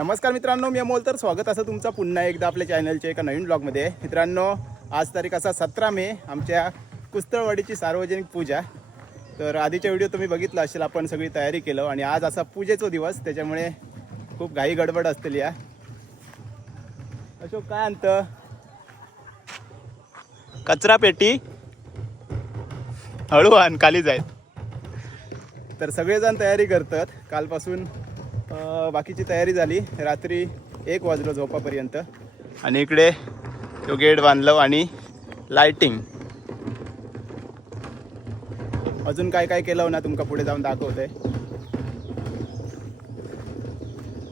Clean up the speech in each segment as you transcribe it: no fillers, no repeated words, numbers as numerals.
नमस्कार मित्रांनो, मी अमोल. तर स्वागत असं तुमचं पुन्हा एकदा आपल्या चॅनलच्या एका नवीन ब्लॉगमध्ये. मित्रांनो, आज तारीख असा 17 मे, आमच्या कुस्तळवाडीची सार्वजनिक पूजा. तर आधीच्या व्हिडिओ तुम्ही बघितला असेल, आपण सगळी तयारी केलं आणि आज असा पूजेचा दिवस, त्याच्यामुळे खूप घाई गडबड असतील. या अशोक काय आणतं? कचरा पेटी हळू आण, खाली जाईल. तर सगळेजण तयारी करतात. कालपासून बाकीची तयारी झाली. रात्री 1 वाजलो झोपापर्यंत. आणि इकडे तो गेट बांधलो आणि लाइटिंग. अजून काय काय केलं ना, तुमका पुढे जाऊन दाखवतोय.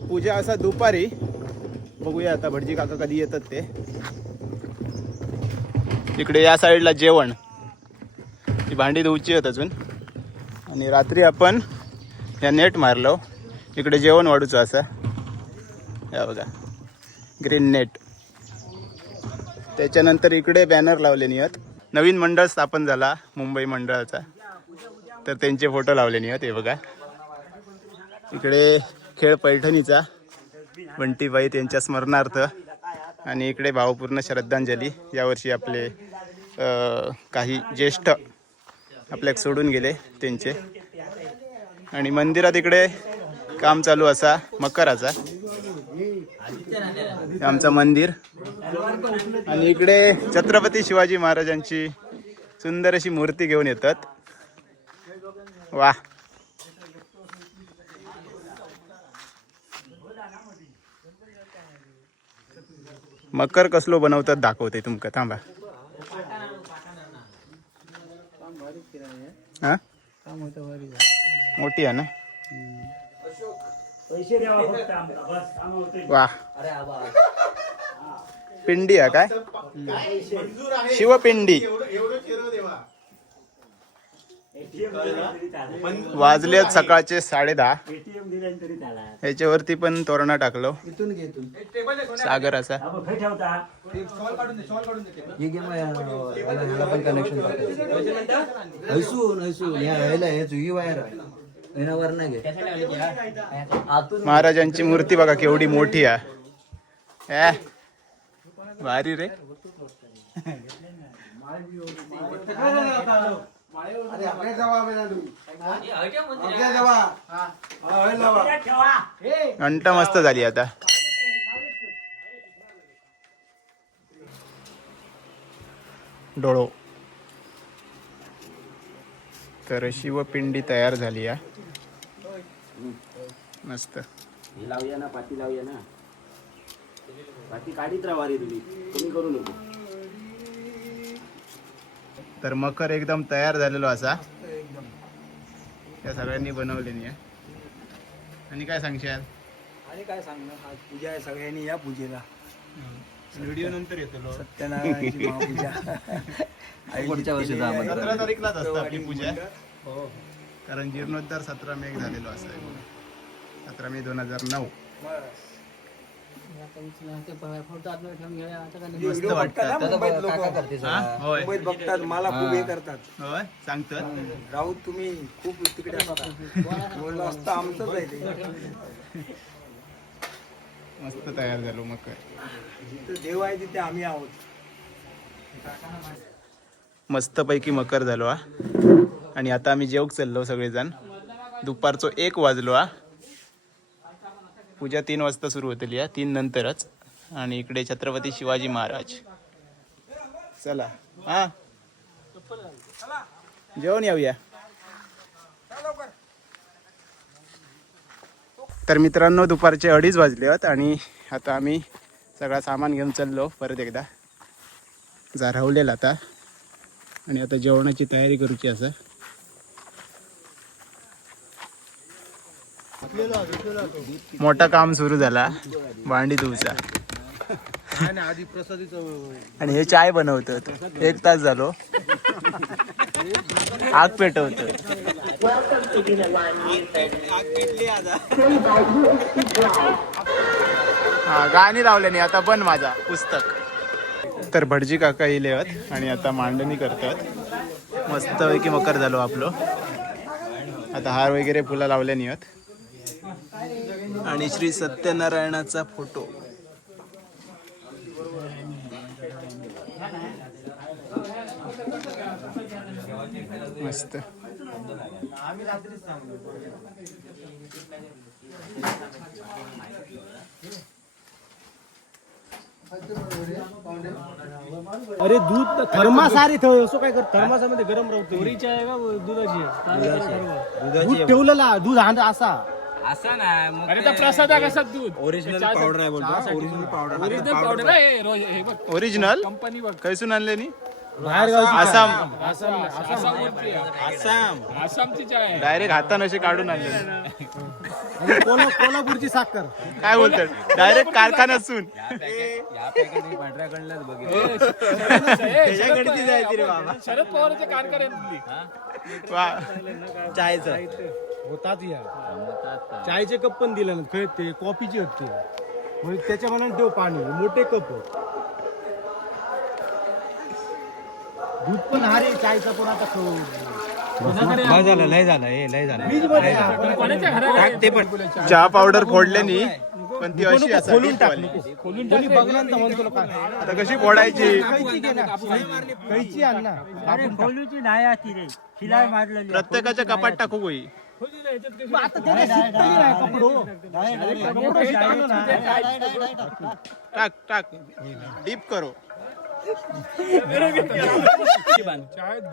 पूजा असा दुपारी, बघूया आता भटजी काका कधी येतात ते. इकडे या साईडला जेवण, ती भांडी धुवची आहेत अजून. आणि रात्री आपण या नेट मारलो, इकडे जेवण वाढूचं असं. या बघा, ग्रीन नेट. त्याच्यानंतर इकडे बॅनर लावले आहेत. नवीन मंडळ स्थापन झाला मुंबई मंडळाचा, तर त्यांचे फोटो लावले आहेत. हे बघा, इकडे खेळ पैठणीचा बंटीबाई त्यांच्या स्मरणार्थ. आणि इकडे भावपूर्ण श्रद्धांजली. यावर्षी आपले काही ज्येष्ठ आपल्याक सोडून गेले त्यांचे. आणि मंदिरात इकडे काम चालू असा मकराचा, आमचं मंदिर. आणि इकडे छत्रपती शिवाजी महाराजांची सुंदर अशी मूर्ती घेऊन येतात. वा, मकर कसलो बनवतात दाखवते तुमका, थांबा. हा, मोठी आहे ना. वा, पिंडी आहे काय? शिवपिंडी. वाजलेत सकाळचे 10:30. याच्यावरती पण तोरणा टाकलो सागर असा. महाराजांची मूर्ती बघा केवढी मोठी आहे. भारी रे. घंटा मस्त झाली आता. डोळो. तर शिवपिंडी तयार झाली आहे मस्त. लावूया ना, पाती लावूया ना. पाती काढीत राहा रे तुम्ही, कमी करू नको. तर मकर एकदम तयार झालेलो असा. त्या सगळ्यांनी बनवलेली आहे. आणि काय सांगशाल? आणि काय सांगणार, आज पूजा आहे, सगळ्यांनी या पूजेला. व्हिडिओ नंतर येतो. सत्यनारायणची महापूजा पुढच्या वर्षी 17 तारीखलाच असतं आपली पूजा. कारण जीर्णोद्धार 17 मे झालेलो असं आहे. 17 मे 2009. मस्त वाटतं. मुंबईत बघतात, मला खूप हे करतात. होय, सांगतात राऊत तुम्ही खूप तिकडे असता. बोललो असतं आमचंच आहे ते. मस्त तयार झालो मकर. जिथे देव आहे तिथे आम्ही आहोत. मस्त पैकी मकर झालो हा. आणि आता आम्ही जेवक चाललो सगळेजण. दुपारचो 1 वाजलो हा. पूजा 3 वाजता सुरू होतली या, 3 नंतरच. आणि इकडे छत्रपती शिवाजी महाराज. चला हा, जेवण येऊया. तर मित्रांनो, दुपारचे 2:30 वाजले आहेत. आणि आता आम्ही सगळा सामान घेऊन चाललो परत एकदा. जा राहुलेला आता. आणि आता जेवणाची तयारी करूची असं. मोठा काम सुरू झाला, भांडी धुवचा. आणि हे चाय बनवतात. 1 तास झालो, आग पेटवत. हा, गाणी लावल्याने आता बन माझा पुस्तक. तर भटजी काका इले आहेत आणि आता मांडणी करतात. मस्त पैकी मकर झालो आपलो. आता हार वगैरे फुलं लावल्याने आहेत. आणि श्री सत्यनारायणाचा फोटो. मस्त. अरे दूध थर्मासारी असं काय कर थर्मासामध्ये गरम राहतो. पुरीची आहे का दुधाची दूध ठेवलेला दूध असा असा ना मग अरे त्या प्रसादा कसा दूध ओरिजिनल पावडर आहे बोलतो. ओरिजिनल पावडर ओरिजिनल पावडर आहे हे बघ ओरिजिनल कंपनी बघ कैसून आणले नी? बाहेर गावची आसाम. आसामची चाय आहे. डायरेक्ट हातानं असे काढून आणले. आणि कोल्हापूरची साखर. काय बोलतात? डायरेक्ट कारखान्यात सून. शरद पवारचे कारखाने वा. चायचं होतात या चायचे कप पण दिले ना खै ते कॉफीचे होते म्हणजे त्याच्या मनात ठेव पाणी मोठे कप दूध पण हारे चायचा पण आता लय झालं लय झालं ते पण चहा पावडर फोडल्यानी पण ती अशी असा खोलून deep टाक वाली. खोलून कोणी बघला ना म्हणतो लोक आता कशी फोडायची? कैची आण ना खोलूची नाही आती रे शिलाई मारलेली प्रत्येकाच्या कपाट टाकू गोई. आता त्याला शिकतही नाही कपडो कपडो शिकतो ना. टाक टाक डीप करो.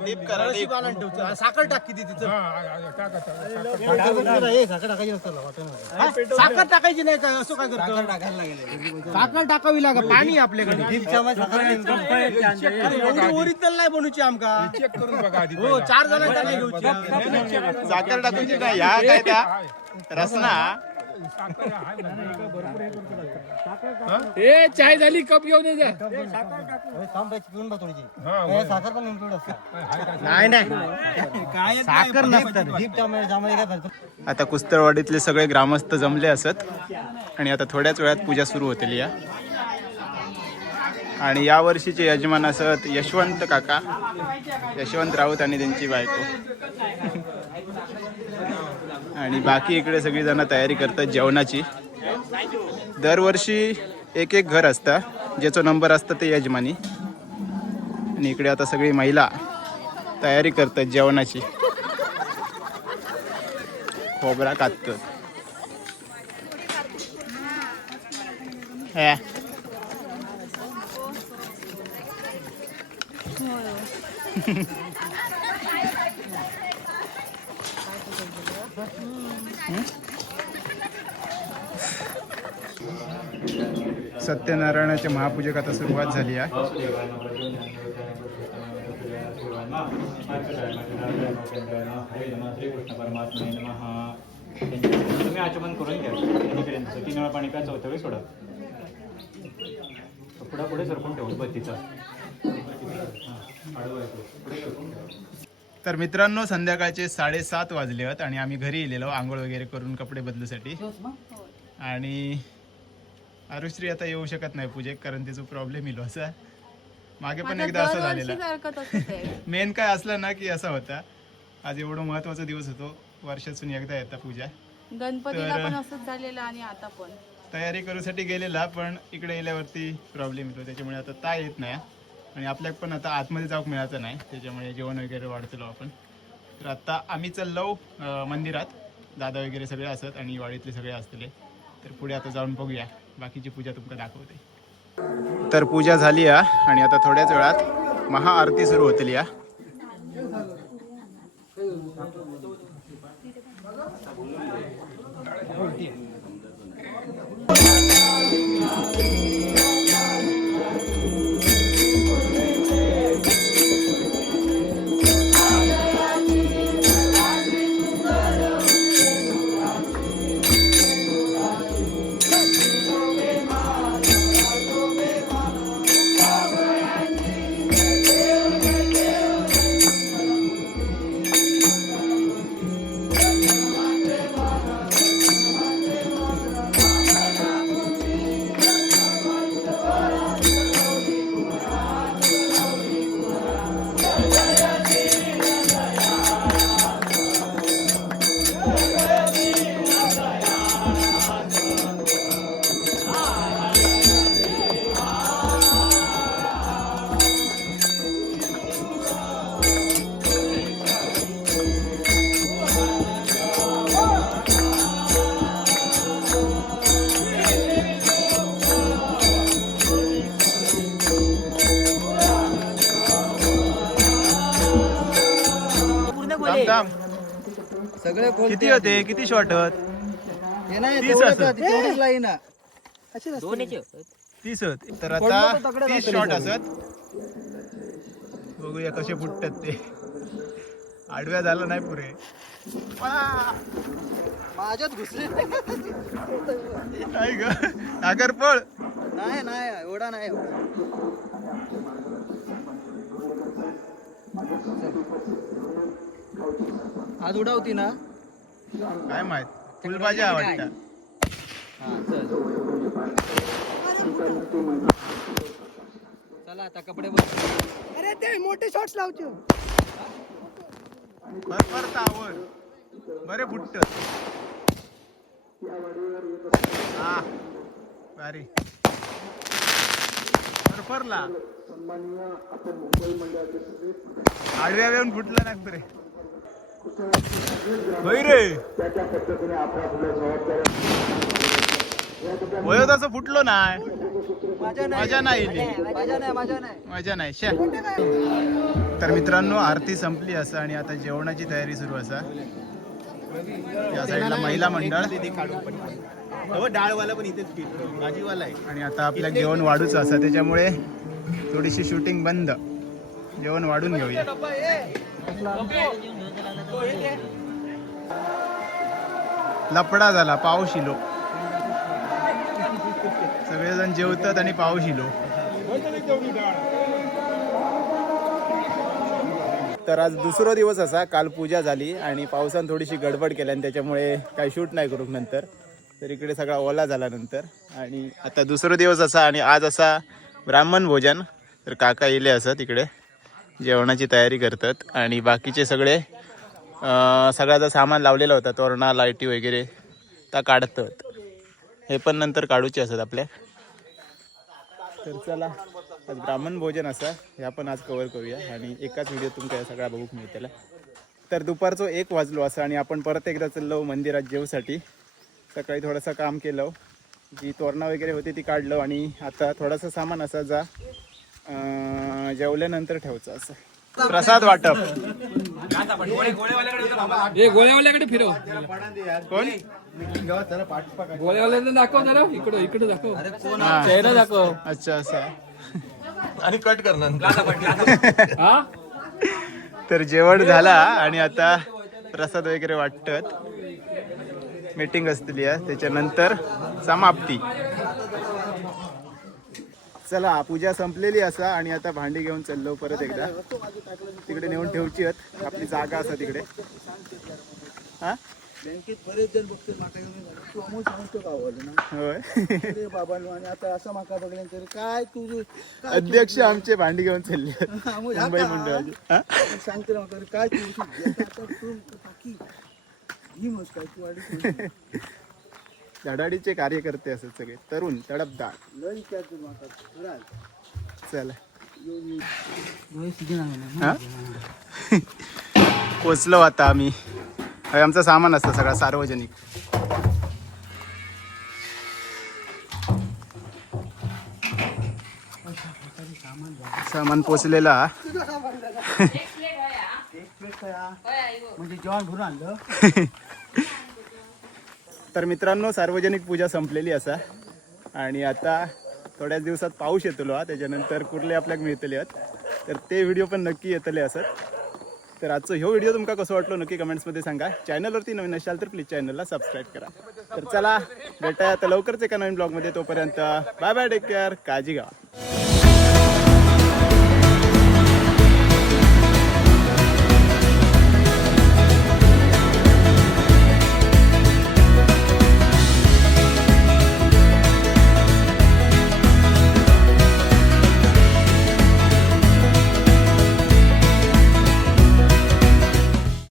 डीप करा deep. साखर टाक किती तिचं साखर टाकायची नाही काय असं काय करतो साखर टाकावी लागेल पाणी आपल्याकडे ओरिजिनल नाही बनवची आमका चेक करून बघा आधी हो 4 जणांना नाही घेऊची साखर टाकूची नाही ह्या काय त्या रसना. ए चाय झाली कप घेऊन ये जा. नाही नाही साखर नसतं आता कुस्तळवाडीतले सगळे ग्रामस्थ जमले असत आणि आता थोड्याच वेळात पूजा सुरू होतील या. आणि या वर्षीचे यजमान असत यशवंत काका, यशवंत राऊत आणि त्यांची बायको. आणि बाकी इकडे सगळी जण तयारी करतात जेवणाची. दरवर्षी एक एक घर असतं ज्याचा नंबर असतं ते यजमानी. आणि इकडे आता सगळी महिला तयारी करतात जेवणाची. खोबरा कापतात. हे. सत्यनारायणाच्या महापूजेक आता सुरुवात झाली आहे. तुम्ही आचमन करून घ्या. 3 वेळा पाणी प्या, 4थ्या वेळी सोडा. पुढे सरकून ठेवू बत्तीचा. तर मित्रांनो संध्याकाळचे 7:30 वाजले आहेत आणि आम्ही घरी गेलेलो आंघोळ वगैरे करून कपडे बदलूसाठी. आणि आरुश्री आता येऊ शकत नाही पूजेक कारण तिचा प्रॉब्लेम येलो असा. मागे पण एकदा असं झालेलं. मेन काय असलं ना की असा होता. आज एवढं महत्वाचा दिवस होतो, वर्षातून एकदा येता पूजा. गणपतीला पण असंच झालेलं आणि आता पण तयारी करूसाठी गेलेला पण इकडे गेल्यावरती प्रॉब्लेम येतो त्याच्यामुळे आता ता येत नाही. आणि आपल्याला पण आता आतमध्ये जाऊक मिळायचं नाही त्याच्यामुळे जेवण वगैरे वाढतलो आपण. तर आता आम्ही चाललो मंदिरात. दादा वगैरे सगळे असत आणि वाडीतले सगळे असतले. तर पुढे आता जाऊन बघूया, बाकीची पूजा तुमका दाखवते. तर पूजा झाली आहे आणि आता थोड्याच वेळात महाआरती सुरू होतील या. थांब. सगळे किती होते किती शॉट होत 30 असत 30 होते तर आता 30 शॉट असत. बघूया कसे फुटतात ते. आडव्या झालं नाही पुरे. माझ्यात घुसले नाही ग नागर पळ. नाही एवढा नाही आज उडावती ना. काय माहित फुलभाज्या आवडतात. चला आता कपडे बघ. अरे ते मोठे शॉट्स लावचे. परत आवड बरे फुटत. हा भारी परला आडव्या वेळून फुटला ना पुरे. होय रे होय तसं फुटलो नाही. मजा नाही मजा नाही शे. तर मित्रांनो आरती संपली असं आणि आता जेवणाची तयारी सुरू असा. या साईडला महिला मंडळ डाळवाला पण इथेच भाजीवाला आहे. आणि आता आपल्या जेवण वाढूच असं त्याच्यामुळे थोडीशी शूटिंग बंद. जेवण वाढून घेऊया. लपडा झाला पाऊस इलो. सगळेजण जेवतात आणि पाऊस इलो. तर आज दुसरा दिवस असा. काल पूजा झाली आणि पावसानं थोडीशी गडबड केली आणि त्याच्यामुळे काही शूट नाही करू नंतर. तर इकडे सगळा ओला झाला नंतर. आणि आता दुसरा दिवस असा आणि आज असा ब्राह्मण भोजन. तर काका येले असत तिकडे जेवणाची तयारी करतात आणि बाकीचे सगळे सगळ्याचा सामान लावलेला होता तोरणा लाईटी वगैरे त्या काढतात. हे पण नंतर काढूचे असतात आपल्या. तर चला आज ब्राह्मण भोजन असा हे आपण आज कव्हर करूया आणि एकाच व्हिडिओ तुमका सगळा बघूक मिळतेला. तर दुपारचं 1 वाजलो असं आणि आपण परत एकदा चाललो मंदिरात जेवसाठी. सकाळी थोडंसं काम केलं. जी तोरणा वगैरे होती ती काढलं आणि आता थोडंसं सामान असं जा जेवल्यानंतर ठेवायचं असं. प्रसाद वाटप गोळ्यावाल्याकडे फिरव. कोण गोळ्यावाल्याला दाखव जरा. इकडे दाखव. चेहरा दाखव. अच्छा असं आणि कट करणार. हा तर जेवण झाला आणि आता प्रसाद वगैरे वाटतात. मीटिंग असलेली आहे त्याच्यानंतर समाप्ती. चला पूजा संपलेली असा आणि आता भांडी घेऊन चाललो परत एकदा. तिकडे नेऊन ठेवची आहेत. आपली जागा असा तिकडे. हा बँकेत बरेच जण बघते माका तू अमोल सांगतो का आवडलं ना. होय बाबांनो आणि आता असं माका बघल्यानंतर काय तुझं अध्यक्ष आमचे भांडी घेऊन चालले आहेत मुंबई मंडळाचे. हा? सांगते ना माका काय तू ही मस्त काय तू वाढी धडाडीचे कार्यकर्ते असत सगळे तरुण तडपदार. लय विचारतो माका. चला हा? पोचलो आता आम्ही. हे आमचं सामान असतं सगळं सार्वजनिक. सामान पोचलेला. म्हणजे जेवण भरून आणलं. तर मित्रांनो सार्वजनिक पूजा संपलेली असा आणि आता थोड्याच दिवसात पाऊस येतलो हा. त्याच्यानंतर कुर्ले आपल्याक मिळतले आहेत तर ते व्हिडिओ पण नक्की येतले असत. तर आजचा ह्यो व्हिडिओ तुमका कसं वाटलो नक्की कमेंट्समध्ये सांगा. चॅनलवरती नवीन असाल तर प्लीज चॅनलला सबस्क्राईब करा. तर चला भेटाया आता लवकरच एका नवीन ब्लॉगमध्ये. तोपर्यंत बाय बाय टेक केअर. काळजी घ्या.